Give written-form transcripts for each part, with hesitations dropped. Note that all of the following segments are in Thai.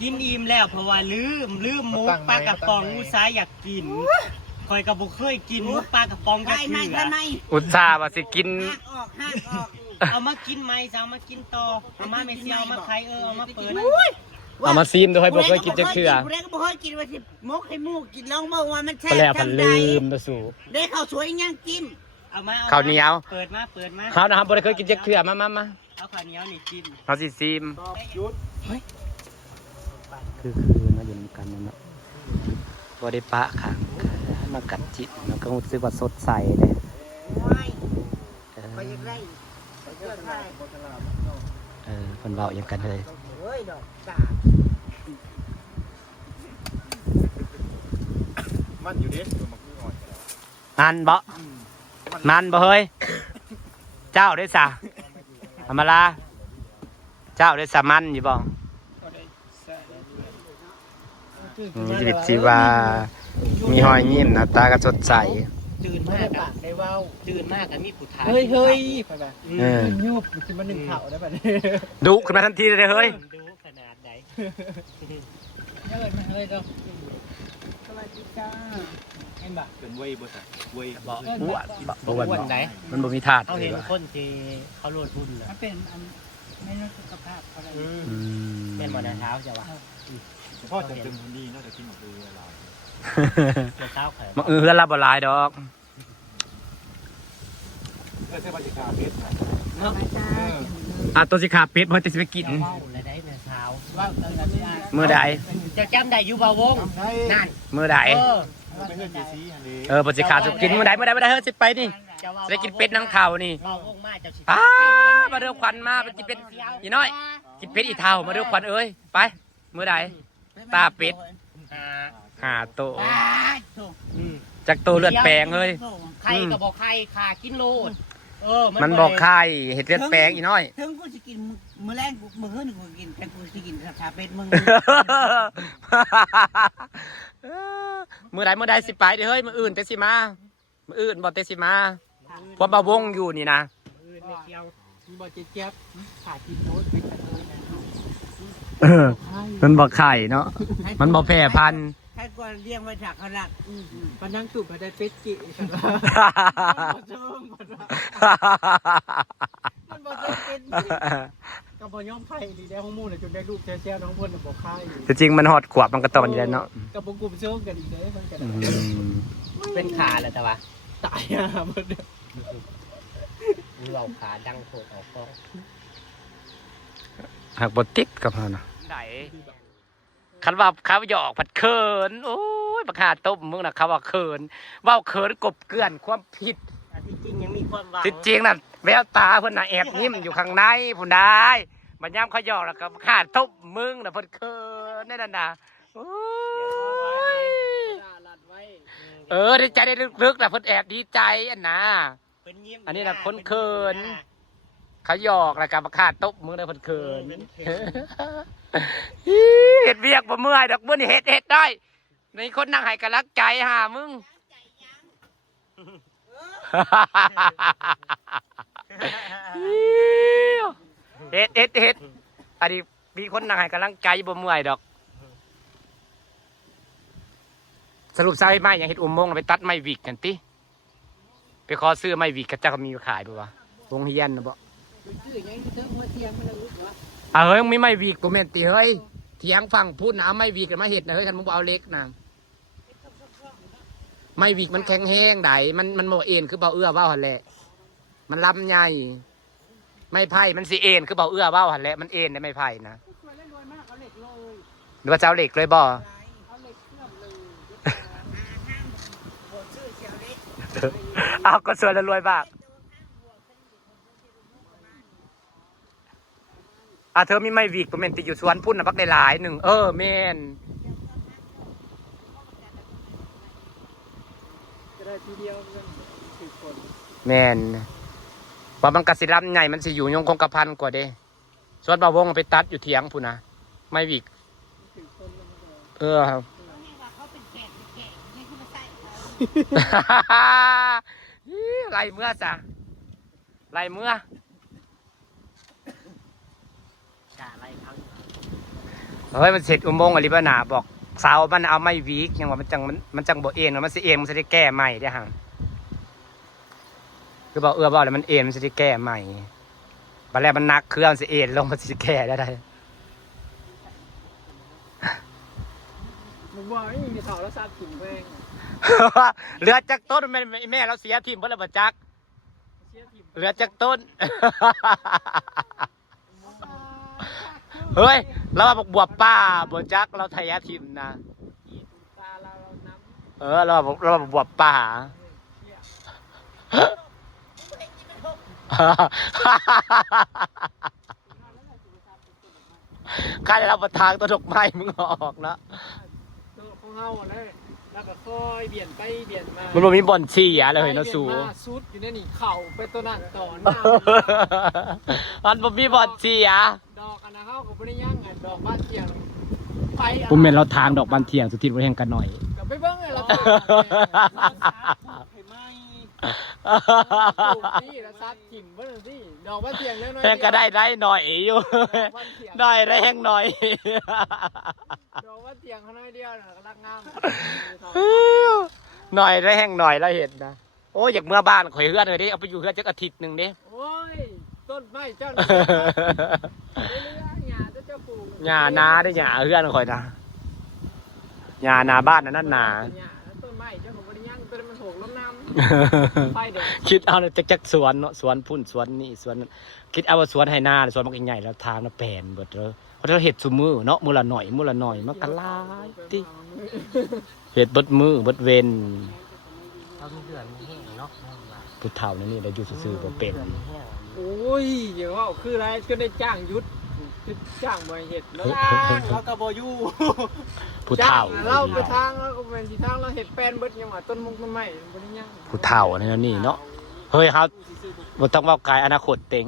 กินอิ่มแล้วเพราะว่าลืมมุกปลากระป๋องอุตส่าห์อยากกินคอยกระบุเคยกินมุกปลากระป๋องจะเถื่อ อุตส่าห์ว่าสิกิน หักออก เอามากินไหมจะเอามากินต่อเอามาเมเซียเอามาใครเอามาเปิด เอามาซีมด้วยบ่เคยกินจักเทื่อ กูได้ก็บ่เคยกินว่าสิมกให้หมูกินลองบอกว่ามันแซ่บ ไปแล้วพัน จำ ลื ได้ มนะสู่ ได้ข้าวสวยยังกิน เอามา ข้าวเหนียว เปิดมา ข้าวนะครับบ่ได้เคยกินจักเทื่อมา เอาข้าวเหนียวนี่กิน เอาสิซีม ยุด คือมาอยู่นำกันเนาะบ่ได้ปะค่ะมากัดจิตแล้วก็รู้สึกว่าสดใสเลย ว้ายไปยังไงไปเจอใคร เพิ่นเว้าอย่างกันเลย เฮ้ยดอกตา มันอยู่เด็ดตัวมันคืออ่อน มันบ่เฮ้ยเจ้าได้ซะอำมาลาเจ้าได้สามันอยู่บ่ชีวิตชีวามีหอยยิ้มหน้าตาก็สดใส ตื่นมากอะได้เว้าตื่นมากอะมีผู้ทาย เฮ้ยไปแบบ เออ ยุบขึ้นมาหนึ่งเข่าได้แบบนี้ ดุขึ้นมาทันทีเลยเฮ้ย ดูขนาดไหน เฮ้ยมาเฮ้ยเราสวัสดีจ้าเห็นบ่ เป็นเว้ยบ่สักเว้ย บอก อ้วนบ่ อ้วนไหน มันบ่มีธาตุ เขา เล เห็ ย น ว่ะ คนที่เขาโลดหุ้นเหรอ มันเป็นอันไม่รู้สุขภาพอะไร อืม แม่นหมอนาเท้าจะว่า พ่อจะเป็นคนดีน่าจะกินหมดเลยเรา เจ้าเท้าไข่ มันเฮือนละบ่หลายดอก เพื่อเสื้อบรรยากาศเพชรนะ เนาะ ตัวสิขาเป็ดเพิ่นจะสิไปกิน เจ้าเว้าและได้แม่เท้า ว่าเติมกันได้ มื้อใด จะจำได้อยู่บ่าวงนั่น มื้อใด ไปเพื่อนเจซีฮันเด เพิ่นสิขาสุกินมื้อใดเฮ้ยสิไปนี่ จะว่า สิได้กินเป็ดนางเฒ่านี่ บ่าวงมาเจ้าสิ มาเด้อควันมาไปกินเป็ดอีน้อย กินเป็ดอีเฒ่ามาเด้อควันเอ้ยไปมื้อใดตาเป็ด อ่า 5โต ถูก จักโตเลือดแปลงเอ้ย ไข่ก็บอกไข่ขากินโลดมันบอกไข่เห็ดเลือดแปลงอีน้อย ถึงกูสิกินมื้อแรกมื้อคืนกูกินแต่กูสิกินชาเป็ดมึง มือใดสิไปเด้อเฮ้ยมืออื่นเตสิมามืออื่นบอกเตสิมาเพราะบ่าวงอยู่นี่นะ ไม่เกี่ยว มีบอจิเจี๊ยบขาดกินโน้ตเป็นกระเทยนะ มันบอกไข่เนาะมันบอกแพร่พันธุ์ ให้กูเลี้ยงไว้จากเขาลัก มานั่งตุ่มมาได้เป็ดจิกันว่าเชิงมันบอกจะเป็นกับบอย่อมไข่ดีได้ห้องมูเนี่ยจนได้ลูกแซ่ๆน้องเพื่อนบอกไข่ แต่จริงมันหอดขวบมันก็ตอนอยู่แล้วเนาะ กับบกลุ่มเชิงกันอีกเลยมันกัน เป็นขาเลยแต่ว่า ตายอ่ะมัน เราขาดังโผล่ออกกล้อง หักบติดกับมันนะไหนคันว่าเขาหยอกผัดเขินโอ้ยประกาศต้มมึงนะเขาว่าเขินว่าเขินกบเกลื่อนความผิด ที่จริงยังมีความหวัง จริงๆน่ะแววตาเพิ่นน่ะแอบยิ้มอยู่ข้างในผู้ได้มันย้ำเขาหยอกแล้วก็ขาดต้มมึงน่ะเพิ่นเขินนั่นน่ะโอ้ยได้ใจได้ลึกๆน่ะเพิ่นแอบดีใจอันน่ะ อันนี้น่ะคนเขิน เขาหยอกแล้วก็ขาดต้มมึงน่ะเพิ่นเขินเฮ็ดเวียกบ่เมื่อยดอกมื้อนี่เฮ็ดได้มีคนนั่งให้กำลังใจหามึงเฮ็ดอันนี้มีคนนั่งให้กำลังใจบ่เมื่อยดอกสรุปใช่ไหมอย่างเฮ็ดอุโมงค์ไปตัดไม้วิกกันติไปขอซื้อไม้วิกเขาเจ้าก็มีขายบ่วะวงเฮียนนะบ่เฮ้ยมึงมีไม้วิกบ่แม่นติเฮ้ยเถียงฝั่งพูดนะเอาไม้วิกมาเฮ็ดนะเฮ้ยคันมึงบ่เอาเล็กนะไม้วิกมันแข็งแห้งไดมันบ่เอ็นคือเบาเอื้อเว้าหั่นแหละมันลำใหญ่ไม้ไผ่มันสิเอ็นคือเบาเอื้อเว้าหั่นแหละมันเอ็นได้ไม้ไผ่นะหรือว่าจะเอาเหล็กเลยบ่เอาก็สวยแล้วรวยบ้างเธอมีไม้วิกบ่แม่นติอยู่สวนพุ่นน่ะบักได้หลายหนึ่งแม่น ได้ทีเดียว10 คน แม่นว่ามันกสิรับใหญ่มันสิอยู่ยงคงกระพันกว่าเด้ส่วนบ่าวงไปตัดอยู่เถียงพุ่นนะไม่วิกครับไล่เมื่อจ้ะไล่เมื่อ จ่าอะไรเขา เฮ้ยมันเสร็จอุโมงค์อะไรบ้าหนาบอกเสามันเอาไม่วีกยังว่ามันจังบ่เอ็นมันสิเอ็นมันจะได้แก้ใหม่ได้ห่างคือบอกบอกแล้วมันเอ็นมันจะได้แก้ใหม่บัดแรกมันนักเครื่องสิเอ็นลงมันจะแก้ได้ มึงว่าไม่มีเสาแล้วซัดถิ่นแม่ง เหลือจากต้นแม่เราเสียทีมเพื่อนเราจัก เสียถิ่น เหลือจากต้น เฮ้ยเรามาบวบป้าบวจักเราไทยทีมนะ ตาเราน้ำ เรามาบวบป้าข้าจะรับประทางตัวดอกไม้มึงออกนะ ตัวของเฮาเลยแล้วก็ค่อยเบี่ยนไปเบี่ยนมา มันบ่มีบ่อนชี้อะเลยเนาะสู สุดอยู่ในนี่เข่าไปตัวนั้นต่อหน้า มันบ่มีบ่อนชี้อะ ดอกอันนั้นเฮาก็บ่ได้ย่างกันดอกบ้านเที่ยงไป ผมเห็นเราทางดอกบานเทียงสุดที่เราแห่งกันหน่อย ก็ไปเบิ่งเลยเราปลูกนี่แล้วซัดถิ่มเบิ่งสิดอกบ้านเที่ยงเล็กน้อย แห่งก็ได้หน่อยอยู่ได้แห่งหน่อย ดอกบ้านเที่ยงเขาน้อยเดียวน่ะก็รักงาม หน่อยได้แห่งหน่อยแล้วเห็นนะโอ้ยอยากเมื่อบ้านข่อยเฮือนเลยดิเอาไปอยู่เฮือนจักอาทิตย์หนึ่งดิ โอ้ยต้นไม้เจ้าหน้าหญ้าเจ้าปลูก หญ้านาได้หญ้าเฮือนข่อยนะหญ้านาบ้านนั่นหนา ต้นไม้เจ้าของบริยังต้นมันโหกล้มน้ำไฟเด็ก คิดเอาเลยจักสวนเนาะสวนพุ่นสวนนี่สวนนั่นคิดเอาว่าสวนไหนาสวนมันใหญ่แล้วทางน่ะแปลนเบิดเลยเพราะเราเห็ดซุมือเนาะมือละหน่อยมันก็หลายติเห็ดเบิดมือเบิดเวนผู้เฒ่านี่ได้อยู่ซื่อๆบ่เป็น โอ้ยเดี๋ยวว่าคืออะไรก็ได้จ้างยุทธจ้างบริเหตุแล้ว เขากระโบอยู่ ผู้ จ้า เฒ่าง เราไปทางแล้วก็เป็นที่ทางเราเห็ดแปลนเบิดยังว่าต้นมุกต้นไม้บริยัง ผู้เฒ่านี่เนาะเฮ้ยครับบ่ต้องเว้าไกลอนาคตเต็ง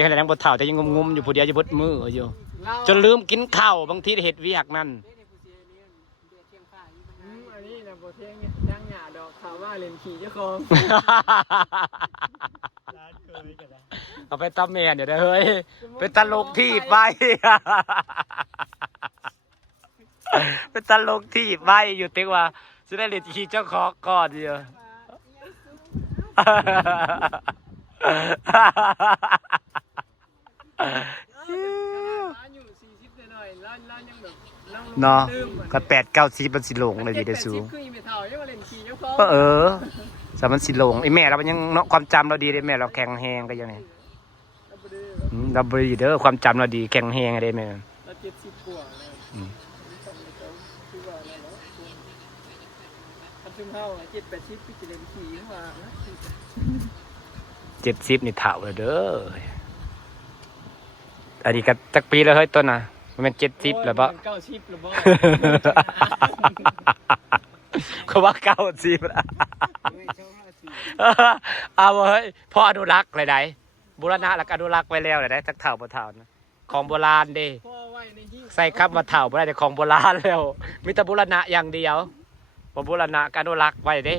ให้แรงบ่เฒ่าแต่ยังงมๆอยู่ผู้เดียวอยู่เบิดมืออยู่จนลืมกินข้าวบางทีเฮ็ดเวียกนั่น อันนี้นะโบเทียงเนี่ยจ้างหญ้าดอกขาวว่าเล่นขี่เจ้าของ เอาไปตำแม่เดี๋ยวเฮ้ยเป็นตลกที่ไป เป็นตลกที่ไปอยู่ติ๊กว่าจะได้เรียนขี่เจ้าของก่อนเดียว เนาะก็8-9 มันสิลงเลยดีเด้อสูเออสามันสิลงไอ้แม่เรามันยังเนาะความจำเราดีเด้แม่เราแข็งแรงก็ยังไงเราบริเด้อความจำเราดีแข็งแรงได้แม่ เรา70กว่าแล้วคือว่าแล้วคันซุ่มเฮา7-80ปีจะเล่นขี่ว่านะ 70นี่เฒ่าแล้วเด้ออันนี้ก็จักปีแล้วเฮ้ยต้นน่ะมันเป็น70แล้วบ่ 90แล้วบ่ เขาว่า90แล้วเอาเฮ้ยพ่ออนุรักษ์เลยได้บูรณะแล้วก็อนุรักษ์ไว้แล้วเลยได้จักเฒ่าบ่เฒ่านะของโบราณเด้ พ่อไว้ในหิ้ง ใส่คำว่าเฒ่าบ่ได้แต่ของโบราณแล้วมีแต่บูรณะอย่างเดียวบ่บูรณะก็อนุรักษ์ไว้เด้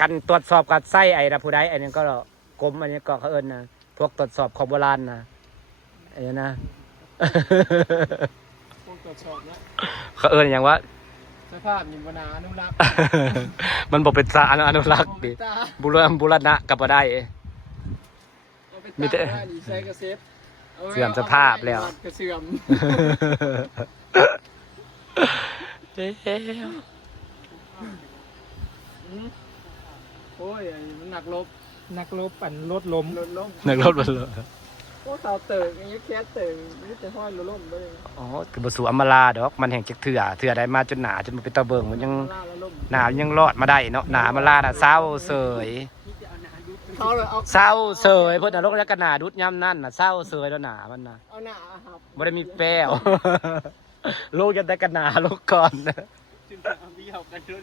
กันตรวจสอบการใส่ไอ้นะผู้ใดไอ้นี่ก็กรมอันนี้ก็เขาเอิ้นนะพวกตรวจสอบของโบราณนะไอ้นะ พวกตรวจสอบนะ เขาเอิ้นอย่างว่า สภาพยิมวนาอนุรักษ์ มันบอกเป็นสารอนุรักษ์ดิบูรณะกับบ่ได้ มีแต่ดีไซน์กระเซฟ เสื่อมสภาพแล้ว กระเสื่อมโอ้ยมันหนักลบ นักรบปั่นรถล้ม ลดลง นักรถมันเลย พวกสาวเติร์กอย่างนี้แคสเติร์กนี่แต่ห้อยลดลงไปเลย อ๋อคือบสู่อำมาลาดอกมันแห่งจักเถื่อได้มาจนหนาจนมันเป็นตะเบิงมันยัง ล่าแล้วลม หนายังรอดมาได้เนาะหนามาลาน่ะเศร้าเสย เขาเลยเอา เศร้าเสยเพิ่นนรกแล้วก็หนาดุดย่ำนั่นน่ะเศร้าเสยแล้วหนามันน่ะ เอาหน้าครับ บ่ได้มีแป้ว ลูกยังได้กันหนาลูกก่อน จึงจะเอาเบี้ยวกันจน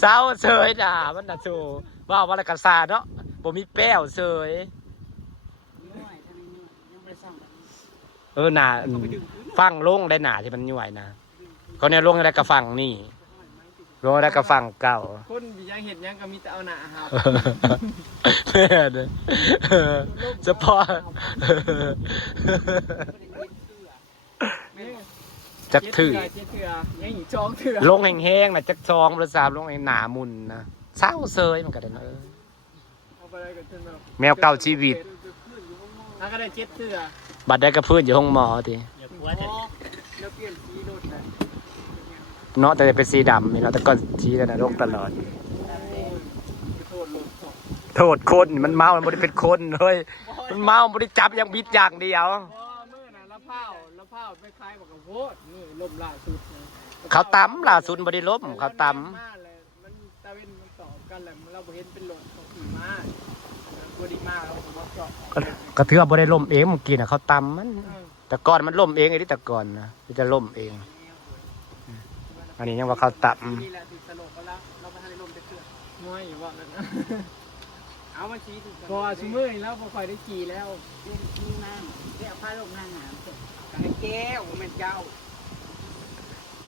เศร้าเสยหนามันน่ะโชว่าว่าอะไรกันซาเนาะบ่มีแป้วเสยหนาฟังลงได้หนาที่มันย่วยนะเขาเนี่ยลงได้กระฟังนี่ลงได้กระฟังเก่า คนมียังเห็นยังก็มีแต่เอาหน้าครับ แม่เด้อจะพอ จักถือ เจ็ดเถื่อยังอีกจองเถื่อ ลงแห้งๆนะจักซองหรือสามลงไอ้หนามุนนะเศร้าเซยมันก็ได้นะ เอาไปเลยกันจนแบบ แมวเก่าชีวิต แล้วก็ได้เจ็ดเถื่อ บัดได้กระพื้นอยู่ห้องหมอที อย่ากลัวจะ แล้วเปลี่ยนสีรถเลย เนาะแต่เป็นสีดำนี่เนาะแต่ก่อนสีแล้วนะลงตลอด โทษรถสอง โทษคนมันเมามันไม่ได้เป็นคนเลยมันเมาไม่ได้จับอย่างบิดอย่างเดียว พอเมื่อน่ะละเผาไปคล้ายบอกกับโพดนี่ลมล่าสุดนะ เขาตำล่าสุดบริล้มเขาต มันตะเวนมันต่อกันแหละเราเห็นเป็นรถของขี่ม้าบดีมากเราบอกเจาะ ำก็ถือว่าบริล้มเองเมื่อกี้นะเขาตำมัน แต่ก่อนมันล้มเองไอ้ที่แต่ก่อนนะที่จะล้มเอง อันนี้ยังว่าเขาต นี่แหละติดตลกก็แล้วเราไปทำลมจะเกิดน้อยอยู่ว่านั่นนะเอามาชี้พอชูมือแล้วพอคอยได้ขี่แล้ว เล่นที่นั่งเรียกผ้าลงนั่งหนามเสร็จ ไอ้แก้วมันเจ้า เ